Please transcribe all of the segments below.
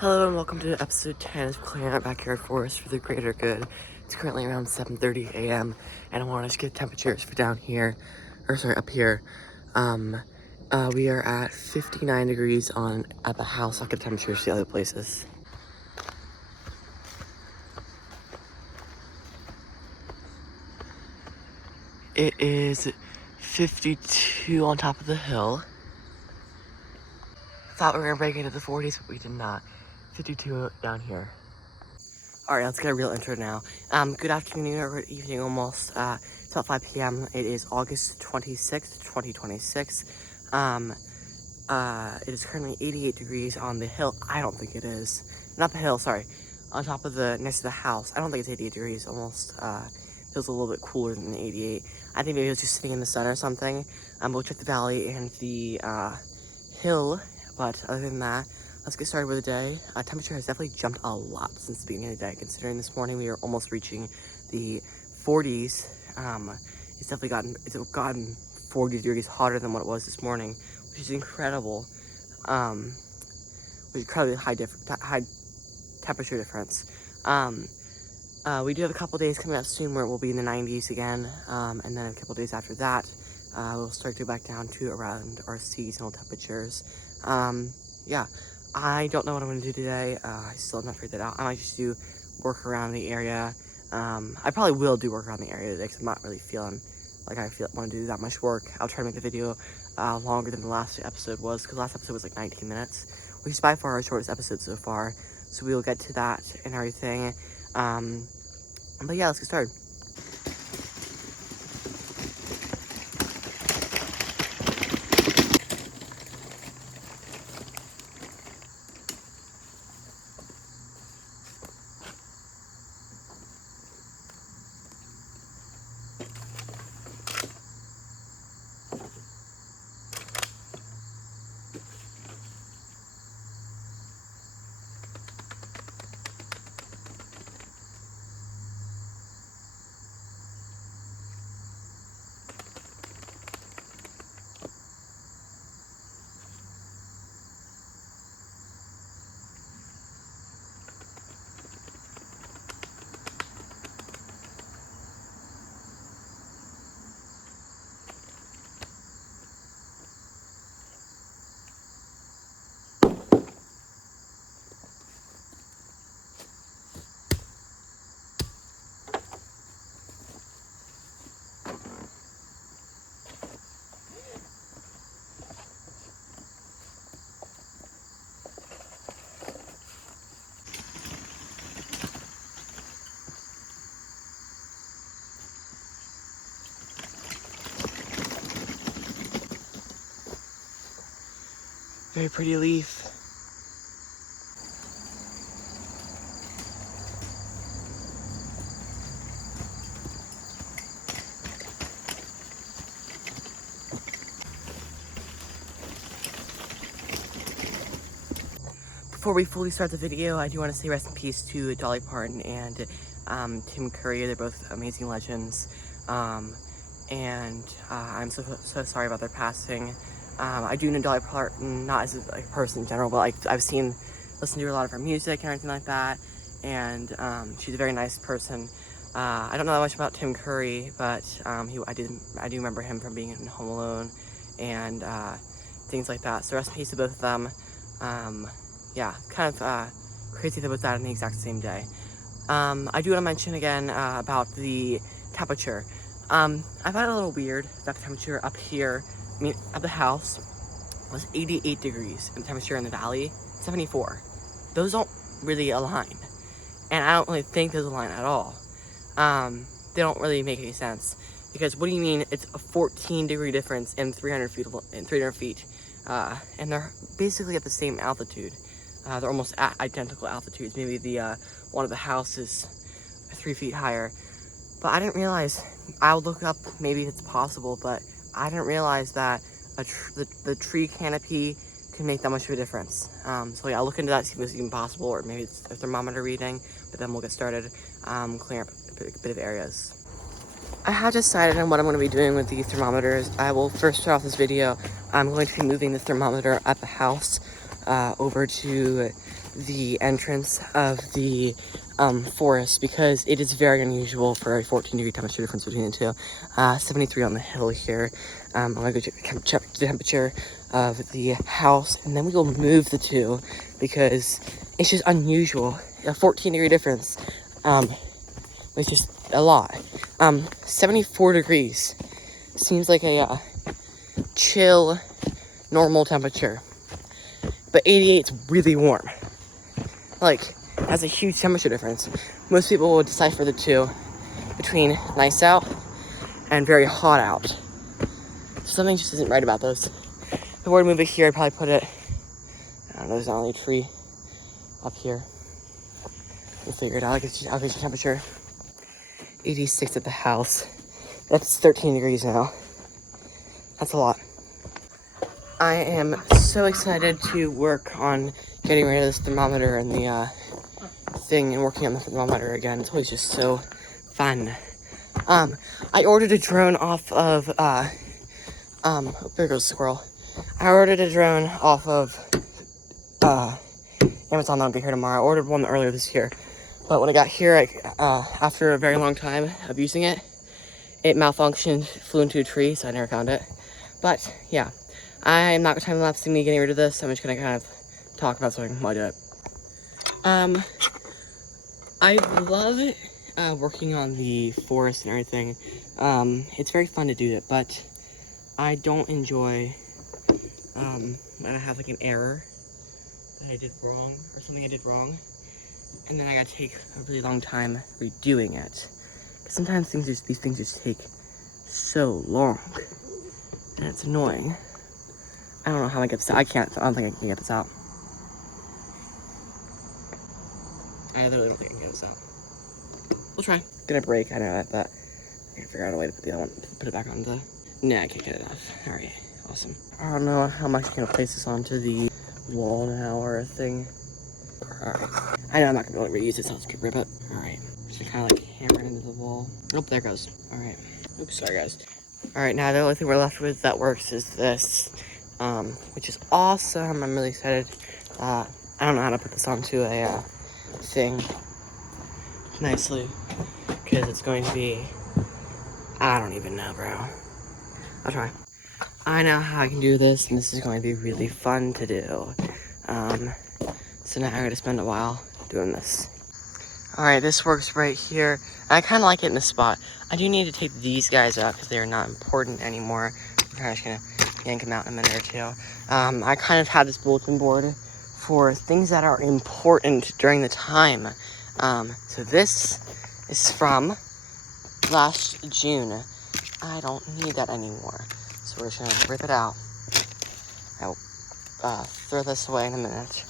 Hello and welcome to episode 10 of Clearing Out Backyard Forest for the Greater Good. It's currently around 7:30 a.m. and I wanted to get temperatures for down here, up here. We are at 59 degrees at the house. I'll get temperatures to the other places. It is 52 on top of the hill. Thought we were gonna break into the 40s, but we did not. 52 down here. All right, let's get a real intro now. Good afternoon or good evening almost. It's about 5 p.m. It is August 26th, 2026. It is currently 88 degrees on the hill. I don't think it is. Not the hill, sorry. On top of next to the house. I don't think it's 88 degrees. Almost, feels a little bit cooler than 88. I think maybe it was just sitting in the sun or something. We'll check the valley and the, hill. But other than that, let's get started with the day. Temperature has definitely jumped a lot since the beginning of the day, considering this morning we are almost reaching the 40s. It's gotten 40 degrees hotter than what it was this morning, which is incredible. With incredibly high temperature difference. We do have a couple days coming up soon where it will be in the 90s again, and then a couple days after that, we'll start to go back down to around our seasonal temperatures. Yeah, I don't know what I'm going to do today. I still have not figured that out. I might just do work around the area. I probably will do work around the area today because I'm not really feeling like I want to do that much work. I'll try to make the video longer than the last episode was, because the last episode was like 19 minutes, which is by far our shortest episode so far. So we will get to that and everything. But yeah, let's get started. Very pretty leaf. Before we fully start the video, I do want to say rest in peace to Dolly Parton and Tim Curry. They're both amazing legends. I'm so sorry about their passing. I do know Dolly Parton, not as a person in general, but like I've listened to a lot of her music and everything like that. And she's a very nice person. I don't know that much about Tim Curry, but I do remember him from being in Home Alone and things like that. So rest in peace to both of them. Yeah, kind of crazy that both died on the exact same day. I do want to mention again about the temperature. I found it a little weird that the temperature up here, at the house, was 88 degrees, and the temperature in the valley, 74. Those don't really align, and I don't really think those align at all. They don't really make any sense, because what do you mean it's a 14-degree difference in 300 feet, and they're basically at the same altitude. They're almost at identical altitudes. Maybe the one of the houses 3 feet higher. But I didn't realize, I'll look up maybe if it's possible, but I didn't realize that the tree canopy can make that much of a difference. So yeah, I'll look into that, see if it's even possible, or maybe it's a thermometer reading, but then we'll get started clearing up a bit of areas. I have decided on what I'm going to be doing with these thermometers. I will first start off this video. I'm going to be moving the thermometer at the house over to the entrance of the forest, because it is very unusual for a 14-degree temperature difference between the two. 73 on the hill here. I'm gonna go check the temperature of the house, and then we will move the two because it's just unusual. A 14-degree difference. It's just a lot. 74 degrees seems like a chill, normal temperature, but 88 is really warm. Like, that's a huge temperature difference. Most people will decipher the two between nice out and very hot out. Something just isn't right about those. If I were to move it here, I'd probably put it, I don't know, there's not only a tree up here. We'll figure it out. I'll get your temperature. 86 at the house. That's 13 degrees now. That's a lot. I am so excited to work on getting rid of this thermometer and the thing and working on the thermometer again. It's always just so fun. I ordered a drone off of there goes a squirrel. I ordered a drone off of Amazon. That'll be here tomorrow. I ordered one earlier this year, but when I got here, after a very long time of using it, it malfunctioned, flew into a tree, so I never found it. But yeah, I'm not time lapsing me getting rid of this. I'm just gonna kind of talk about something while I do it. I love working on the forest and everything. It's very fun to do it, but I don't enjoy when I have like an error that I did wrong or something I did wrong, and then I gotta take a really long time redoing it. Because sometimes these things just take so long, and it's annoying. I don't know how I get this out. I don't think I can get this out. I literally don't think I can get this out. We'll try. Gonna break, I know that, but I can figure out a way to put the other one, put it back on the... Nah, I can't get it off. Alright, awesome. I don't know how much I'm gonna place this onto the wall now or a thing. Alright. I know I'm not gonna be able to reuse it, so I'll just rip it. Alright. Just kind of like hammer it into the wall. Oh, there it goes. Alright. Oops, sorry guys. Alright, now the only thing we're left with that works is this, which is awesome. I'm really excited. I don't know how to put this onto a thing nicely, because it's going to be, I don't even know, bro. I'll try. I know how I can do this, and this is going to be really fun to do. So now I'm going to spend a while doing this. Alright, this works right here. I kind of like it in the spot. I do need to take these guys out because they are not important anymore. I'm just going to yank them out in a minute or two. I kind of have this bulletin board for things that are important during the time. So this is from last June. I don't need that anymore. So we're just gonna rip it out. I'll throw this away in a minute.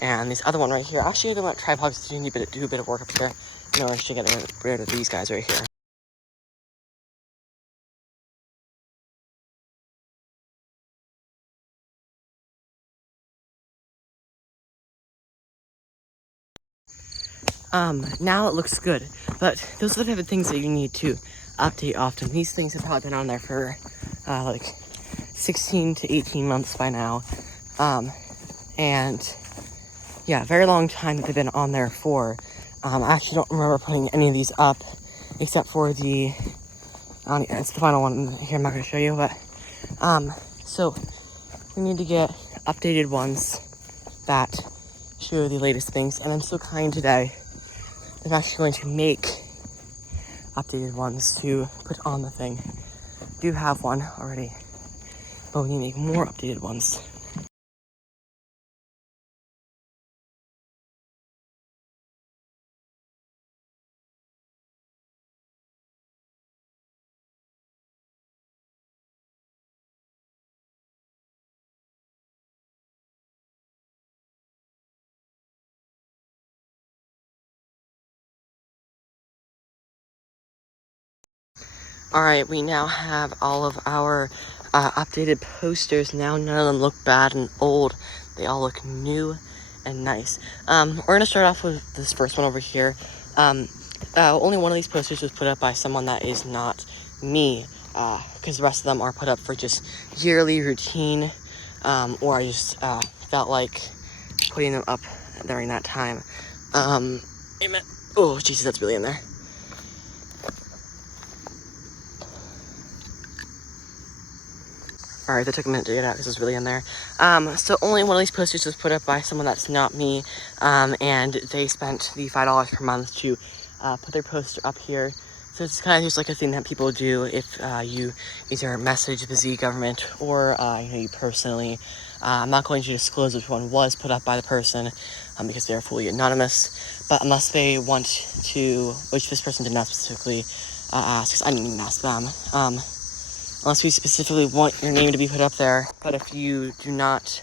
And this other one right here, actually gonna go about tripods to do a bit of work up here in order to get rid of these guys right here. Now it looks good, but those are the type of things that you need to update often. These things have probably been on there for, like 16 to 18 months by now. And yeah, very long time that they've been on there for. I actually don't remember putting any of these up, except for the, it's the final one here I'm not going to show you, but, so we need to get updated ones that show the latest things, and I'm so kind today. I'm actually going to make updated ones to put on the thing. I do have one already, but we need to make more updated ones. Alright, we now have all of our updated posters. Now none of them look bad and old. They all look new and nice. We're going to start off with this first one over here. Only one of these posters was put up by someone that is not me, because the rest of them are put up for just yearly routine, or I just felt like putting them up during that time. Oh, Jesus, that's really in there. Alright, that took a minute to get out because it's really in there. So only one of these posters was put up by someone that's not me, and they spent the $5 per month to put their poster up here. So it's kind of just like a thing that people do if you either message the Z government or you personally. I'm not going to disclose which one was put up by the person because they're fully anonymous. But unless they want to, which this person did not specifically ask, because I didn't even ask them. Unless we specifically want your name to be put up there. But if you do not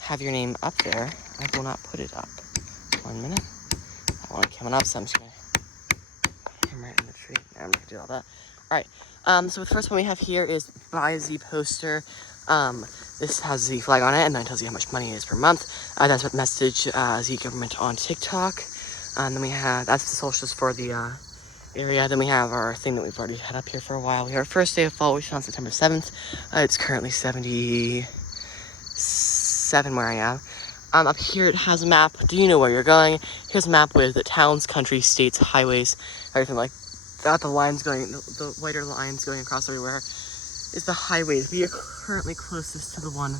have your name up there, I will not put it up. 1 minute. I want it coming up, so I'm just gonna put him right in the tree. I'm gonna do all that. Alright, so the first one we have here is Buy Z poster. This has Z flag on it, and then it tells you how much money it is per month. That's what message Z government on TikTok. And then we have, that's the socials for the area. Then we have our thing that we've already had up here for a while. We have our first day of fall, which is on September 7th. It's currently 77 where I am. Up here it has a map. Do you know where you're going? Here's a map with the towns, countries, states, highways, everything like that. The lines going, the whiter lines going across everywhere is the highways. We are currently closest to the one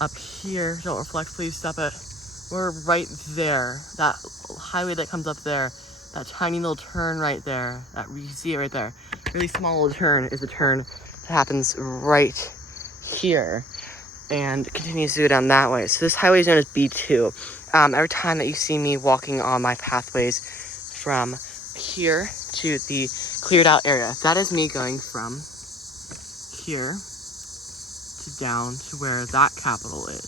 up here. Don't reflect, please stop it. We're right there. That highway that comes up there. That tiny little turn right there, you see it right there. Really small little turn is the turn that happens right here and continues to go down that way. So this highway is known as B2. Every time that you see me walking on my pathways from here to the cleared out area, that is me going from here to down to where that capital is.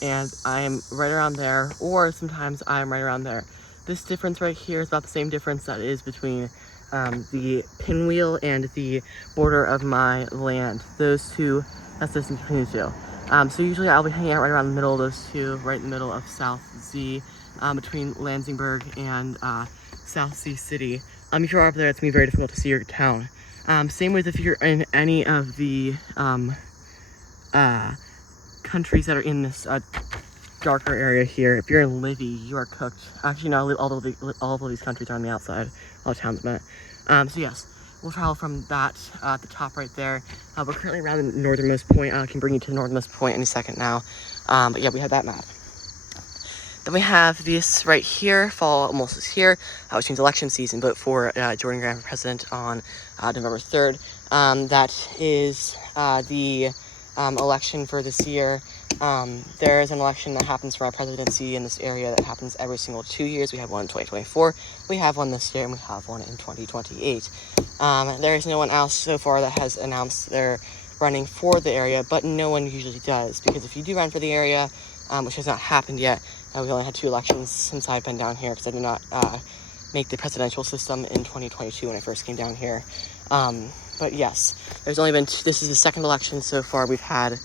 And I'm right around there, or sometimes I'm right around there. This difference right here is about the same difference that is between the pinwheel and the border of my land. Those two, that's the distance between the two. So usually I'll be hanging out right around the middle of those two, right in the middle of South Z, between Lansingburg and South Z City. If you're up there, it's going to be very difficult to see your town. Same with if you're in any of the countries that are in this darker area here. If you're in Livy, you are cooked. Actually, no, all of these countries are on the outside. All the towns met. So yes, we'll travel from that at the top right there. We're currently around the northernmost point. I can bring you to the northernmost point any second now. But yeah, we have that map. Then we have this right here. Fall almost is here, which means election season. Vote for Jordan Graham for president on November 3rd. That is the election for this year. There is an election that happens for our presidency in this area that happens every single 2 years. We have one in 2024, we have one this year, and we have one in 2028. There is no one else so far that has announced they're running for the area, but no one usually does, because if you do run for the area, which has not happened yet, we only had 2 elections since I've been down here, because I did not make the presidential system in 2022 when I first came down here. But yes, there's only been this is the second election so far we've had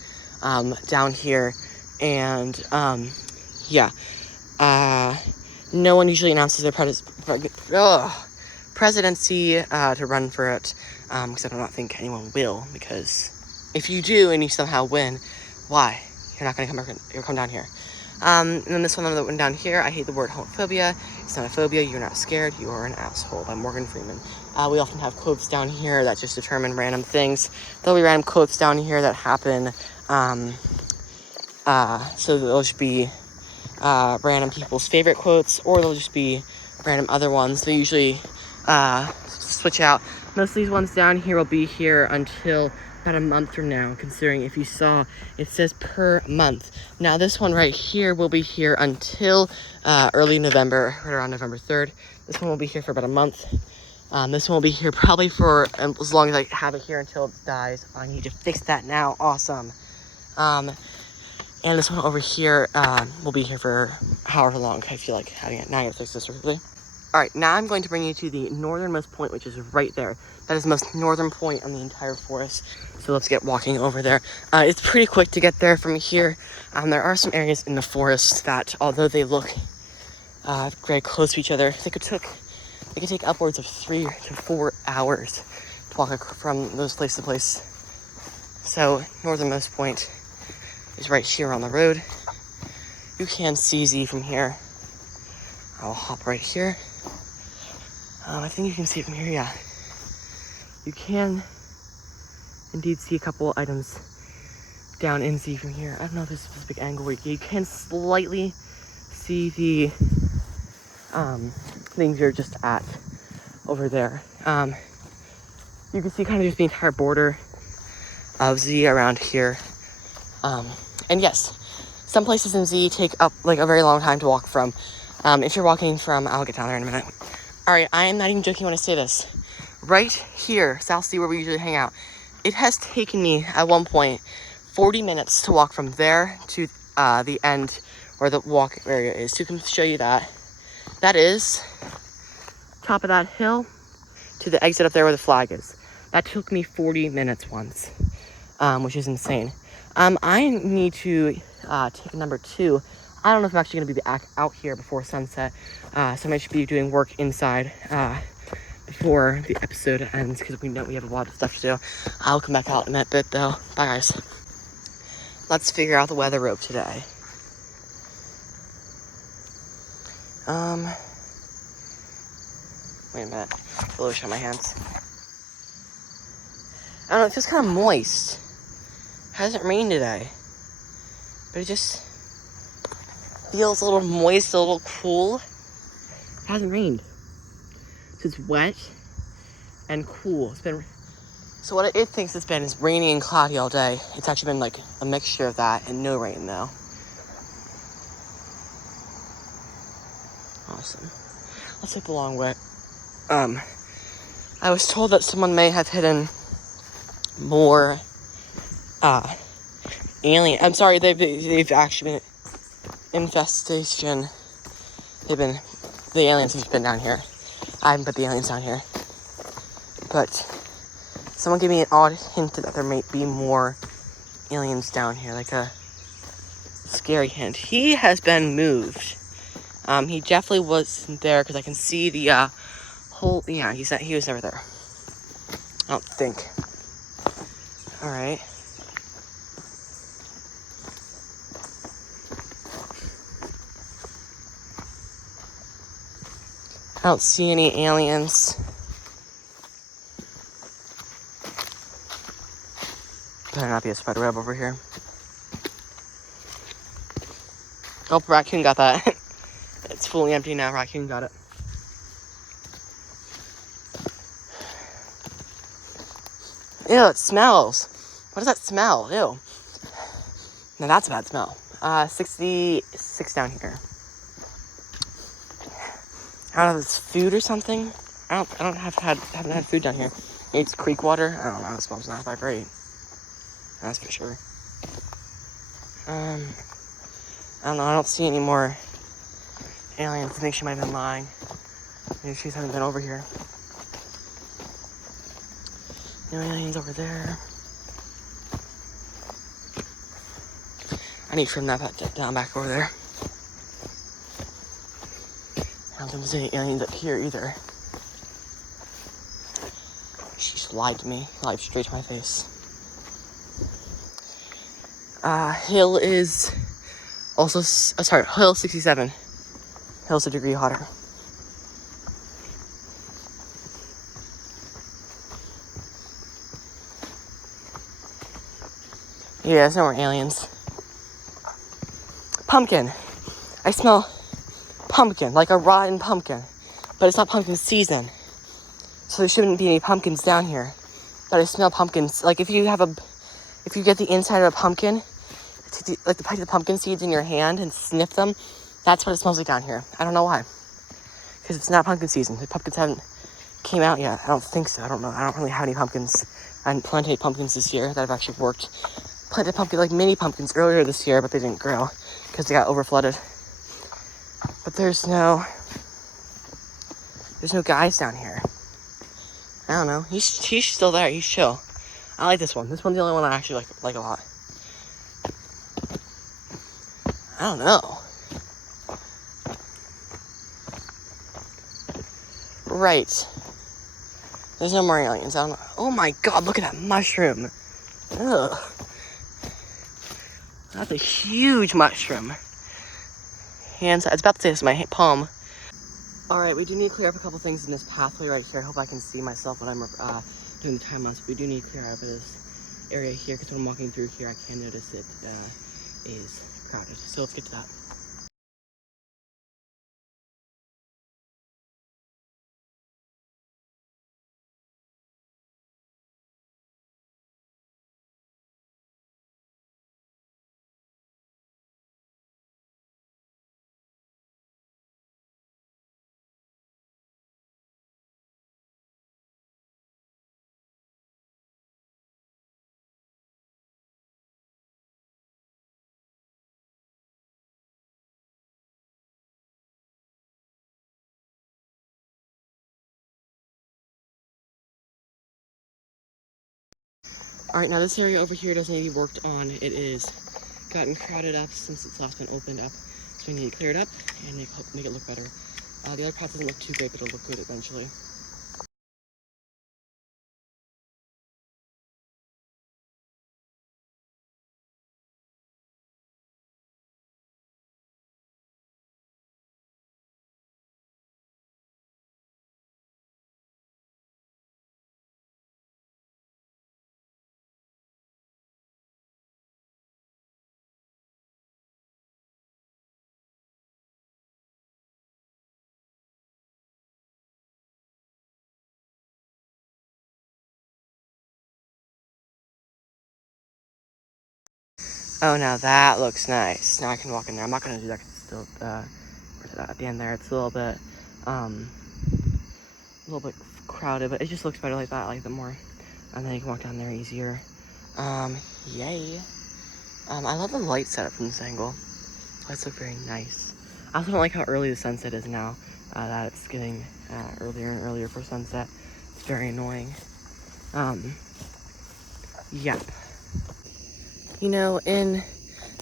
down here, and yeah, no one usually announces their presidency to run for it, because I do not think anyone will, because if you do and you somehow win, why? You're not going to come down here. And then this one, the one down here, I hate the word homophobia. It's not a phobia, you're not scared, you are an asshole, by Morgan Freeman. We often have quotes down here that just determine random things. There'll be random quotes down here that happen, so they'll just be random people's favorite quotes, or they'll just be random other ones. They usually switch out. Most of these ones down here will be here until about a month from now, considering if you saw, it says per month. Now this one right here will be here until early November, right around November 3rd. This one will be here for about a month. This one will be here probably for as long as I have it here until it dies. I need to fix that now. Awesome. And this one over here will be here for however long I feel like having it. Now I gotta fix this quickly. Alright, now I'm going to bring you to the northernmost point, which is right there. That is the most northern point on the entire forest. So let's get walking over there. It's pretty quick to get there from here. There are some areas in the forest that, although they look very close to each other, they could take upwards of 3 to 4 hours to walk from those place to place. So northernmost point is right here on the road. You can see Z from here. I'll hop right here. I think you can see it from here, yeah. You can indeed see a couple items down in Z from here. I don't know if there's a specific angle where you can slightly see the things you're just at over there. You can see kind of just the entire border of Z around here. And yes, some places in Z take up like a very long time to walk from. If you're walking from, I'll get down there in a minute. All right, I am not even joking when I say this. Right here, South Z, where we usually hang out, it has taken me at one point 40 minutes to walk from there to the end where the walk area is. So you can show you that. That is top of that hill to the exit up there where the flag is. That took me 40 minutes once, which is insane. I need to take number 2. I don't know if I'm actually going to be back out here before sunset, so I might just be doing work inside before the episode ends, because we know we have a lot of stuff to do. I'll come back out in a bit, though. Bye, guys. Let's figure out the weather rope today. Wait a minute. Lotion on my hands. I don't know, it feels kind of moist. It hasn't rained today, but it just feels a little moist, a little cool. It hasn't rained. So it's wet and cool. It's been, so what it thinks it's been is rainy and cloudy all day. It's actually been like a mixture of that and no rain though. Awesome. Let's take the long way. I was told that someone may have hidden more alien. I'm sorry, they've actually been infestation. The aliens have been down here. I haven't put the aliens down here, but someone gave me an odd hint that there might be more aliens down here, like a scary hint. He has been moved. He definitely wasn't there because I can see the whole. Yeah, he was never there. I don't think. All right. I don't see any aliens. Better not be a spider web over here. Oh, raccoon got that. It's fully empty now. Raccoon got it. Ew, it smells. What does that smell? Ew. Now that's a bad smell. 66 down here. I don't know if it's food or something. haven't had food down here. Maybe it's creek water. I don't know. It smells not that great. That's for sure. I don't know. I don't see any more aliens. I think she might have been lying. Maybe she hasn't been over here. No aliens over there. I need to trim that down back over there. I don't think there's any aliens up here either. She just lied to me. Lied straight to my face. Hill is also, Hill 67. Hill's a degree hotter. Yeah, there's no more aliens. Pumpkin. I smell pumpkin, like a rotten pumpkin. But it's not pumpkin season. So there shouldn't be any pumpkins down here. But I smell pumpkins. Like if you get the inside of a pumpkin, like the pumpkin seeds in your hand and sniff them, that's what it smells like down here. I don't know why. Because it's not pumpkin season. The pumpkins haven't came out yet. I don't think so. I don't know. I don't really have any pumpkins. I didn't plant any pumpkins this year that have actually worked. Planted pumpkin, like mini pumpkins earlier this year, but they didn't grow because they got overflooded. But there's no guys down here. I don't know. He's still there. He's chill. I like this one. This one's the only one I actually like a lot. I don't know. Right. There's no more aliens. I don't know. Oh my god, look at that mushroom. Ugh. That's a huge mushroom. hands. I was about to say this is my palm. All right, we do need to clear up a couple things in this pathway right here. I hope I can see myself when I'm doing the time lapse. We do need to clear up this area here because when I'm walking through here, I can notice it is crowded. So let's get to that. All right, now this area over here doesn't need to be worked on. It is gotten crowded up since it's last been opened up. So we need to clear it up and make it look better. The other path doesn't look too great, but it'll look good eventually. Oh, now that looks nice. Now I can walk in there. I'm not gonna do that because it's still at the end there. It's a little bit crowded, but it just looks better like that. I like it more, and then you can walk down there easier. Yay! I love the light setup from this angle. Lights look very nice. I also don't like how early the sunset is now. That it's getting earlier and earlier for sunset. It's very annoying. Yeah. You know, in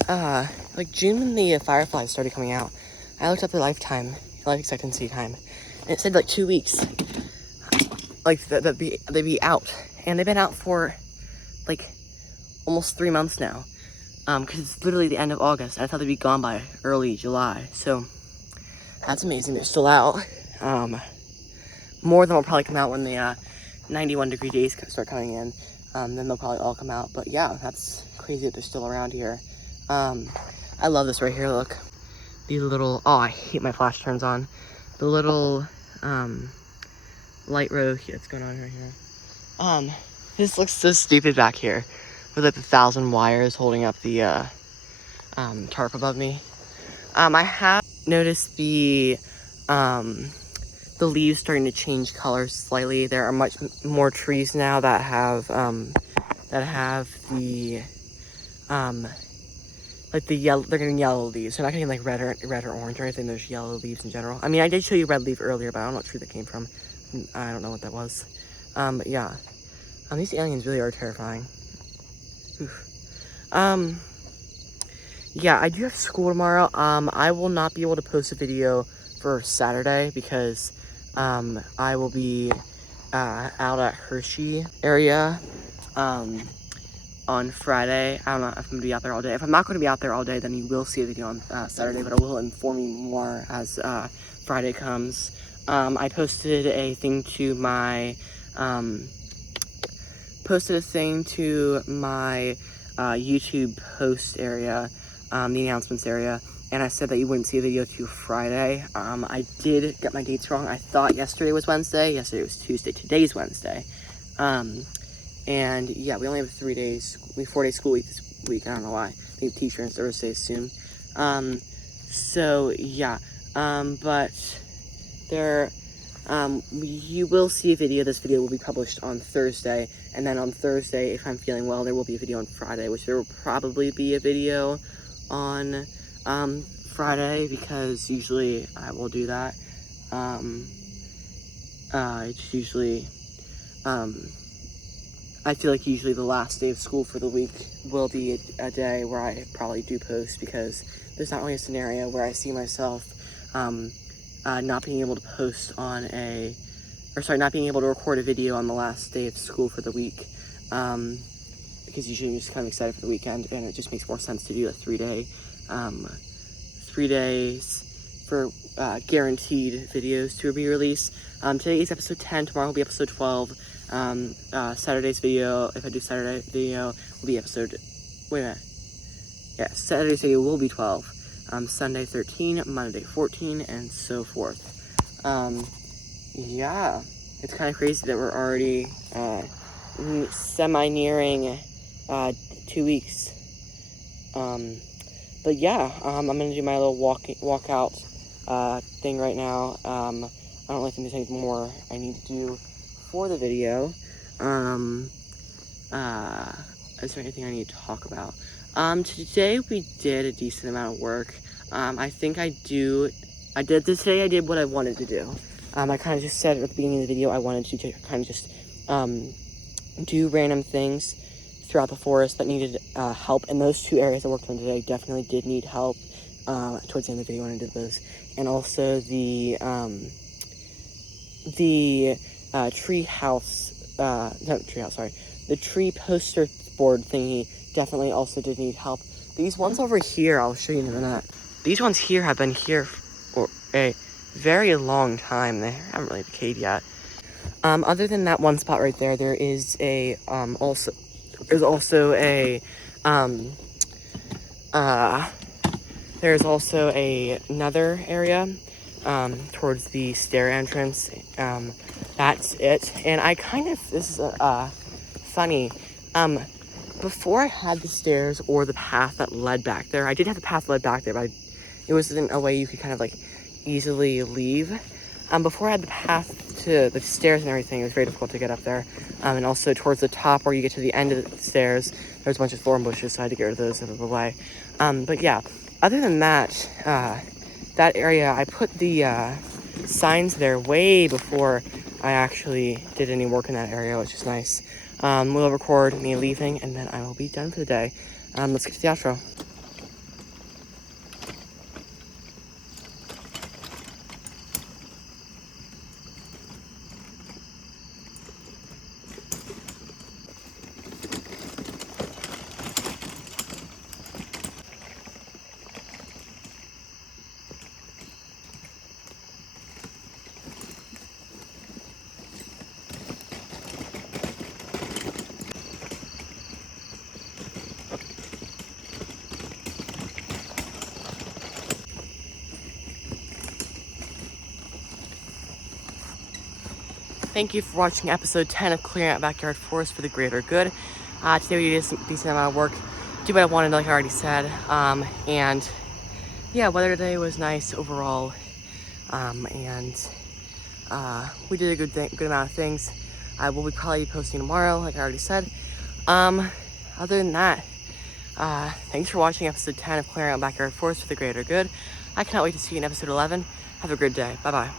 like June when the fireflies started coming out, I looked up the life expectancy time, and it said like 2 weeks. Like they'd be out, and they've been out for like almost 3 months now. Because it's literally the end of August. I thought they'd be gone by early July. So that's amazing. They're still out. More than will probably come out when the 91-degree days start coming in. Then they'll probably all come out. But yeah, that's crazy that they're still around here. I love this right here. Look, these little. Oh, I hate my flash turns on. The little light row that's going on right here. This looks so stupid back here, with like 1,000 wires holding up the tarp above me. I have noticed the leaves starting to change colors slightly. There are much more trees now that have the like the yellow. They're getting yellow leaves. They're not getting like red or orange or anything. There's yellow leaves in general. I mean, I did show you red leaf earlier, but I don't know what tree that came from. I don't know what that was. But yeah, these aliens really are terrifying. Oof. Yeah, I do have school tomorrow. I will not be able to post a video for Saturday because I will be out at Hershey area on Friday. I don't know if I'm gonna be out there all day. If I'm not going to be out there all day, then you will see a video on Saturday, but I will inform you more as Friday comes. I posted a thing to my YouTube post area, the announcements area, and I said that you wouldn't see a video till Friday. I did get my dates wrong. I thought yesterday was Wednesday. Yesterday was Tuesday. Today's Wednesday. And yeah, we only have 4 days school week this week. I don't know why. I think teacher and Thursdays soon. So yeah, but there, you will see a video. This video will be published on Thursday, and then on Thursday, if I'm feeling well, there will be a video on Friday, which there will probably be a video on Friday, because usually I will do that. It's usually, I feel like usually the last day of school for the week will be a day where I probably do post, because there's not really a scenario where I see myself not being able to post on not being able to record a video on the last day of school for the week, because usually I'm just kind of excited for the weekend, and it just makes more sense to do a 3 days for guaranteed videos to be released. Today is episode 10, tomorrow will be episode 12. Saturday's video, if I do Saturday video, will be episode, wait a minute. Yeah, Saturday's video will be 12. Sunday 13, Monday 14, and so forth. Yeah, it's kind of crazy that we're already semi-nearing 2 weeks. But yeah, I'm gonna do my little walkout thing right now. I don't really think there's anything more I need to do for the video. Is there anything I need to talk about? Today we did a decent amount of work. I think I did what I wanted to do. I kind of just said at the beginning of the video I wanted to kind of just do random things throughout the forest that needed help, and those 2 areas I worked on today definitely did need help towards the end of the video when I did those. And also the the tree poster board thingy definitely also did need help. These ones over here, I'll show you in a minute. These ones here have been here for a very long time. They haven't really decayed yet. Other than that one spot right there, there is a there's also another area towards the stair entrance. That's it. And this is funny. Before I had the stairs or the path that led back there, I did have the path led back there, but it wasn't a way you could kind of like easily leave. Before I had the path to the stairs and everything, it was very difficult to get up there. And also towards the top where you get to the end of the stairs, there's a bunch of thorn bushes, so I had to get rid of those out of the way. But yeah, other than that, that area, I put the signs there way before I actually did any work in that area, which is nice. We'll record me leaving, and then I will be done for the day. Let's get to the outro. Thank you for watching episode 10 of Clearing Out Backyard Forest for the Greater Good. Today we did a decent amount of work. Do what I wanted, like I already said. And yeah, weather today was nice overall. And we did a good amount of things. I will probably be posting tomorrow, like I already said. Other than that, thanks for watching episode 10 of Clearing Out Backyard Forest for the Greater Good. I cannot wait to see you in episode 11. Have a good day. Bye-bye.